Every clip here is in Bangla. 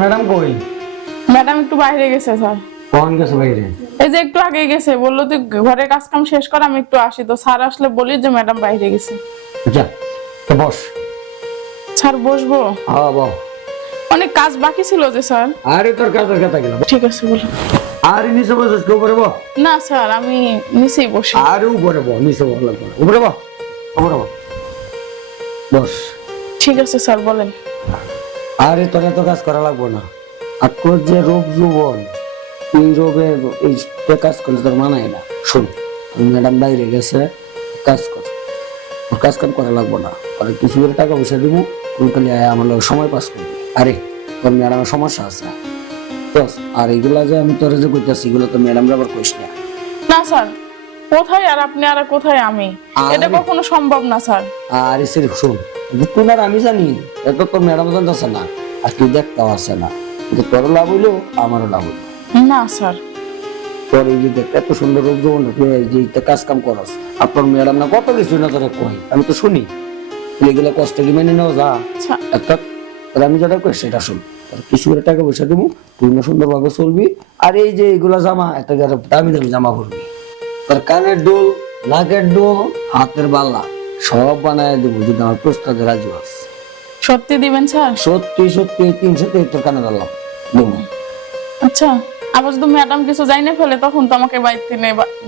ম্যাডাম কই? ম্যাডাম একটু বাইরে গেছে স্যার। কখন গেছে বাইরে? এই যে একটু আগে গেছে, বললো তুই ঘরে কাজ কাম শেষ কর, আমি একটু আসি। তো স্যার আসলে বলি যে ম্যাডাম বাইরে গেছে। আচ্ছা তো বস। স্যার বসবো? হ্যাঁ বস। অনেক কাজ বাকি ছিল যে স্যার। আরে তোর কাজের কথা গেল। ঠিক আছে বলো। আরে নিচে বসে কেউ উপরে বস। না স্যার, আমি নিচেই বসি। আরে উপরে বস, নিচে বস লাগবে না। উপরে বস, উপরে বস। বস। ঠিক আছে স্যার বলেন। আরে তোর এত কাজ করা লাগবে না। আর তোর যে রোগ যৌবন, এই রোগে এই কাজ করলে তোর মানায় না। শোন, ম্যাডাম বাইরে গেছে, কাজ কর। ওর কাজ কাম করা লাগবে না। আর কিছু করে টাকা পয়সা দিব, খালি আমার লোক সময় পাস করবি। আরে তোর ম্যাডামের সমস্যা আছে। আর এগুলা যে আমি তোর যে কইতাছি, এগুলো তো ম্যাডাম আবার কইস না। না স্যার, কোথায় আর আপনি আর কোথায় আমি, এটা কখনো সম্ভব না স্যার। আরে সিরিফ শোন, তুই আর আমি জানি, এত তোর ম্যাডাম জানতেছে না, আর তুই দেখতেও আসে না। কিন্তু তোরও লাভ হইলো, আমারও লাভ হইলো। না স্যার, তোর এই যে দেখ এত সুন্দর রূপ যৌবন, তুই এই যে কাজ কাম করস, আর তোর ম্যাডাম না কত কিছু না তোরা কই, আমি তো শুনি। এগুলো কষ্ট কি মেনে নেওয়া যা অর্থাৎ তোর আমি যেটা কই সেটা শুন। তোর কিছু করে টাকা পয়সা দিব, তুই না সুন্দরভাবে চলবি। আর এই যে এগুলা জামা, একটা দামি দামি জামা পরবি। তোর কানের দুল, নাকের দুল, হাতের বালা সব বানায় দেবো যদি আমার প্রস্তাবে রাজি আস। সত্যি দিবেন স্যার? সত্যি সত্যি 373 কানে ধরলাম দেবো। আচ্ছা, আবার যদি ম্যাডাম কিছু যাই না ফেলে, তখন তো আমাকে বাইরে থেকে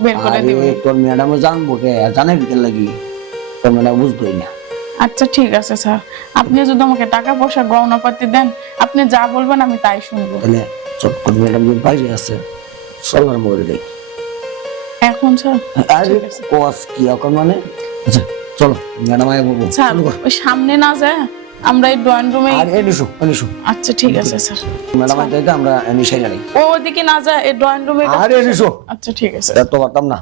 বের করে দিবে। তোর ম্যাডামও জানবো কে, জানে বিকেল লাগি, তোর ম্যাডাম বুঝতোই না। আচ্ছা ঠিক আছে স্যার, আপনি যদি আমাকে টাকা পয়সা গহনাপাতি দেন, আপনি যা বলবেন আমি তাই শুনবো। তাহলে চট করে ম্যাডাম যে বাইরে আছে, চলার মোড়ে দেই এখন স্যার? আরে কোয়াস কি এখন মানে? আচ্ছা চলো, ম্যাডাম আয় বলবো। স্যার ওই সামনে না যায়, আমরা এই ড্রয়িং রুমে। আর এনিশো এনিশো। আচ্ছা ঠিক আছে স্যার। ম্যাডাম আয় তাই আমরা এনিশাই যাই। ওদিকে না যায়, এই ড্রয়িং রুমে। আর এনিশো। আচ্ছা ঠিক আছে। এত পারতাম না।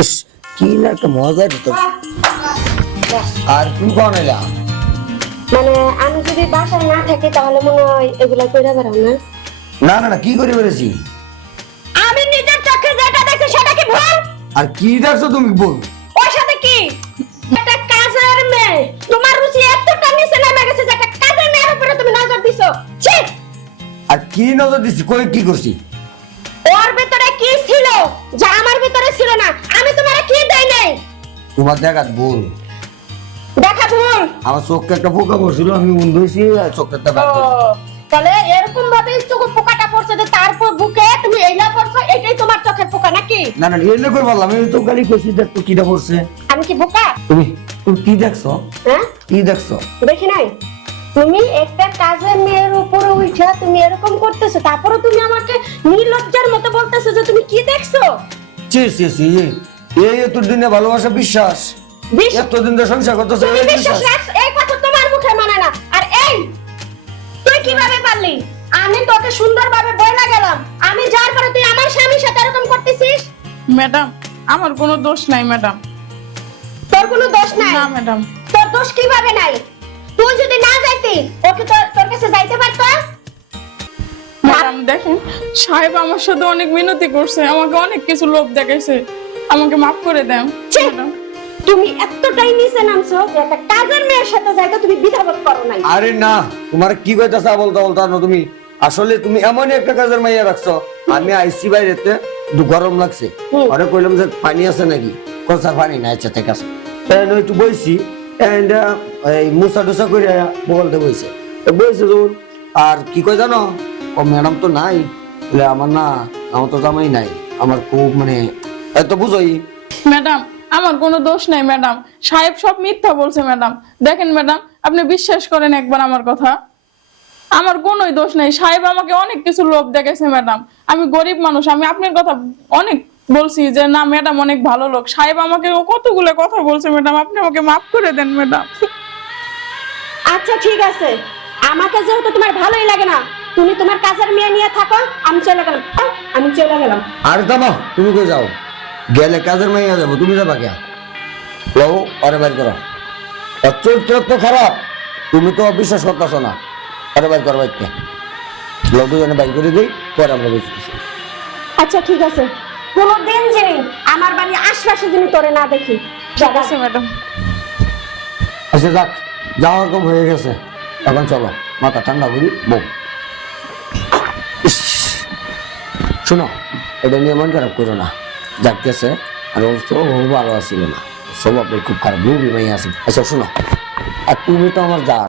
ইস কি না একটা মজা দিত। আর তুমি কোন এলা? মানে আমি যদি বাসায় না থাকি তাহলে মনে হয় এগুলা কইরা বেড়াও না? না না না, কি করে বেরেছি? আমি নিজের চোখে যেটা দেখছি সেটা কি ভুল? আর কি দেখছো তুমি বল? ওর সাথে কি একটা কাজের মেয়ে, তোমার রুচি এতটা নিচে নেমে গেছে যে একটা কাজের মেয়ের উপরে তুমি নজর দিছো। ছি! আর কি নজর দিছি, কই কি করছি? ওর ভিতরে কি ছিল যা আমার ভিতরে ছিল না? আমি তোমারে কি দেই নাই? তোমার দেখাত ভুল। দেখা ভুল? আমার চোখে একটা পোকা পড়ছিল, আমি বন্ধ হয়েছি, চোখটা বাদ দিয়েছি। তাহলে এরকম ভাবে চোখে পোকাটা পড়ছে যে তারপর বুকে তুমি এইলা পড়ছো, এটাই তোমার চোখের পোকা নাকি? না না, এলে কই বললাম, আমি তো খালি কইছি দেখ তো কিটা পড়ছে। আমি কি বোকা? তুমি তুমি কি দেখছো? হ্যাঁ কি দেখছো? দেখি নাই। তুমি একটা কাজের মেয়ের উপরে উঠা তুমি এরকম করতেছো, তারপরে তুমি আমাকে নির্লজ্জার মতো বলতেছো যে তুমি কি দেখছো? ছি ছি ছি, এই তোর দিনে ভালোবাসা বিশ্বাস, এতদিন ধরে সংসার করতেছো, তুমি এই বিশ্বাস বিশ্বাস। রাখছো? এই কথা তোমার মুখে মানে না। আর এই তুই কিভাবে পারলি? আমি তোকে সুন্দরভাবে বইলা গেলাম, আমি যার পরে তুই আমার স্বামীর সাথে এরকম করতেছিস? ম্যাডাম আমার কোনো দোষ নাই ম্যাডাম। তোর কোনো দোষ নাই? না ম্যাডাম। তোর দোষ কিভাবে নাই? তুই যদি না যাইতি ওকে তোর কাছে যাইতে পারতো? ম্যাডাম দেখেন, সাহেব আমার সাথে অনেক মিনতি করছে, আমাকে অনেক কিছু লোভ দেখাইছে, আমাকে মাফ করে দেন ছি! ম্যাডাম। তুমি এতটাই নিচে নামছো যে একটা কাজের মেয়ের সাথে যাইতে তুমি দ্বিধাবোধ করো নাই। আরে না, তোমার কি কইতাছা বলতা বলতা না তুমি। আসলে তুমি এমনই একটা কাজের মাইয়া রাখছো, আমি আইসি বাইরেতে, গরম লাগছে, আরে কইলাম যে পানি আছে নাকি, কোসা পানি নাই। আচ্ছা ঠিক আছে, তাই একটু বইছি, এই মুসা টুসা করে বলতে বইছে, বইছে যখন। আর কি কই জানো, ও ম্যাডাম তো নাই বলে, আমার না, আমার তো জামাই নাই, আমার খুব মানে এত বুঝোই। ম্যাডাম আমার কোনো দোষ নাই ম্যাডাম, সাহেব সব মিথ্যা বলছে ম্যাডাম। দেখেন ম্যাডাম, আপনি বিশ্বাস করেন একবার আমার কথা, আমার কোনোই দোষ নাই। সাহেব আমাকে অনেক কিছু লোভ দেখাইছে ম্যাডাম, আমি গরিব মানুষ, আমি আপনার কথা অনেক বলছি যে না ম্যাডাম অনেক ভালো লোক। সাহেব আমাকে কতগুলো কথা বলছে ম্যাডাম, আপনি আমাকে মাফ করে দেন ম্যাডাম। আচ্ছা ঠিক আছে, আমাকে যেহেতু তোমার ভালোই লাগে না, তুমি তোমার কাজের মেয়ে নিয়ে থাকো, আমি চলে গেলাম। আমি চলে গেলাম। আর দামা তুমি কই যাও? গেলে কাজের মাইয়া যাবো, তুমি যাবা কে? লও আরে বাইর করো, চরিত্র তো খারাপ, তুমি তো বিশ্বাস করতেছ না। আরে বাইর করো, বাইরকে লও, দুজনে বাইর করে দিই, পরে আমরা বুঝতেছি। আচ্ছা ঠিক আছে, কোনোদিন যিনি আমার বাড়ির আশপাশে যিনি তোরে না দেখি। ঠিক আছে ম্যাডাম। আচ্ছা যাক, যাওয়ার কম হয়ে গেছে, এখন চলো মাথা ঠান্ডা করি বউ। শোনো, এটা নিয়ে মন খারাপ করো না, যাচ্ছে আর ও তো ভালো আছিল না, স্বভাবটা খুব খারাপ, লোভী মাইয়া আছে। আচ্ছা শোনো, আর তুমি তো আমার যা